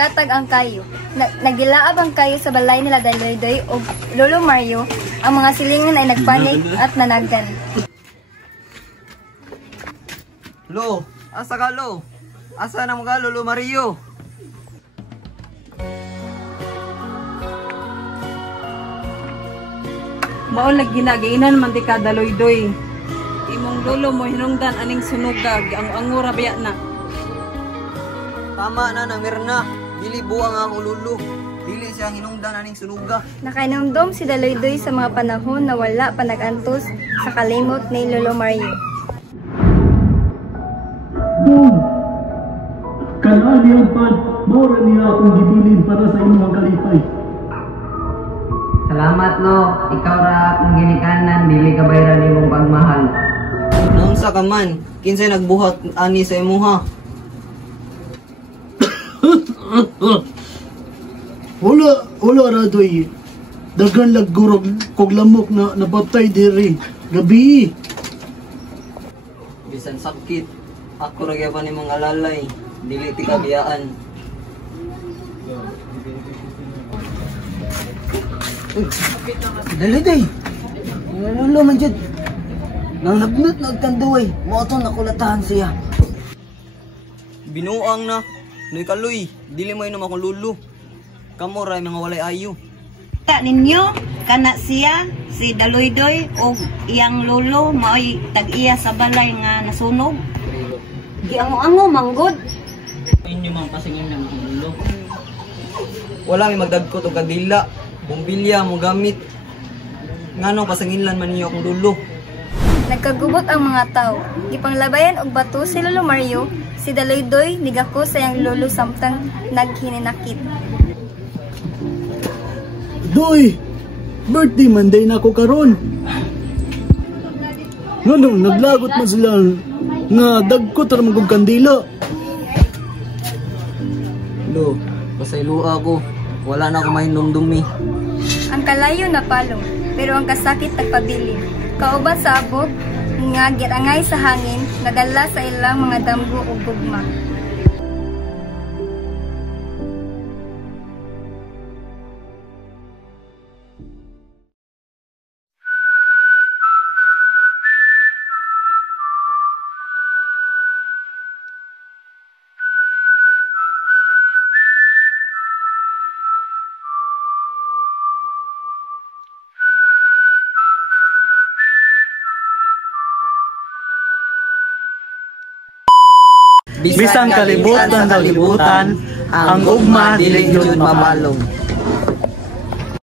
Katag ang kayo. Nagilaab ang kayo sa balay nila Daloydoy o Lolo Mario. Ang mga silingan ay nagpanik at nanagan. Lo, asa ka lo? Asa na mga Lolo Mario? Maulag ginagainan man di ka Daloydoy. Imong lolo mo hinungdan aning sunugag ang angura biya na. Tama na na Mirna. Dili buang ang ululo. Dili siya hinungdan aning sunuga. Nakainomdom si Daloydoy sa mga panahon na wala pa nagantos sa kalimot ni Lolo Mario. Kanaan niya pan, maura niya akong gibilin para sa inyong kalipay. Salamat no, ikaw ra akong ginikanan, dili ka bayran imong pagmahal. Naunsa ka man, kinsay nagbuhat ani sa imuha? Wala radoy. Dagan laggurog kog lamok na napatay diri. Gabi. Bisan sakit, ako ra gyapon nimong alalay, dili ti kabiyaan. Daloydoy. Lolo man jud. Nang nagnut nagtanduay, mo ato nakulatahan siya. Binuang na, noy kaloy, dili mo inom akong lulo. Kamo ra mga walay ayo. Ta ninyo kana siya si Daloydoy o iyang lolo mao'y tag-iya sa balay nga nasunog. Di ango manggod. Inyo man pasingin ng lulo. Wala may magdagkot og kandila, bumbilya mo gamit. Nganong pasanginlan man niyo akong lulo. Nagkagubot ang mga tao. Gipanglabayan og bato si Lolo Mario, si Daloydoy nigako sa iyang lolo samtang naghininakit. Doy, birthday man day na ako karon. Ngano naglagot man sila nga dagkot ra man kog kandila. Lo, pasaylua ako. Wala na ako mahindumdumi. Ang kalayo na palong, pero ang kasakit nagpabilin. Kauban sa abot, nga girangay sa hangin, nagala sa ilang mga damgo o gugma. Bisang kalibutan, ang ugma dili jud mabalong.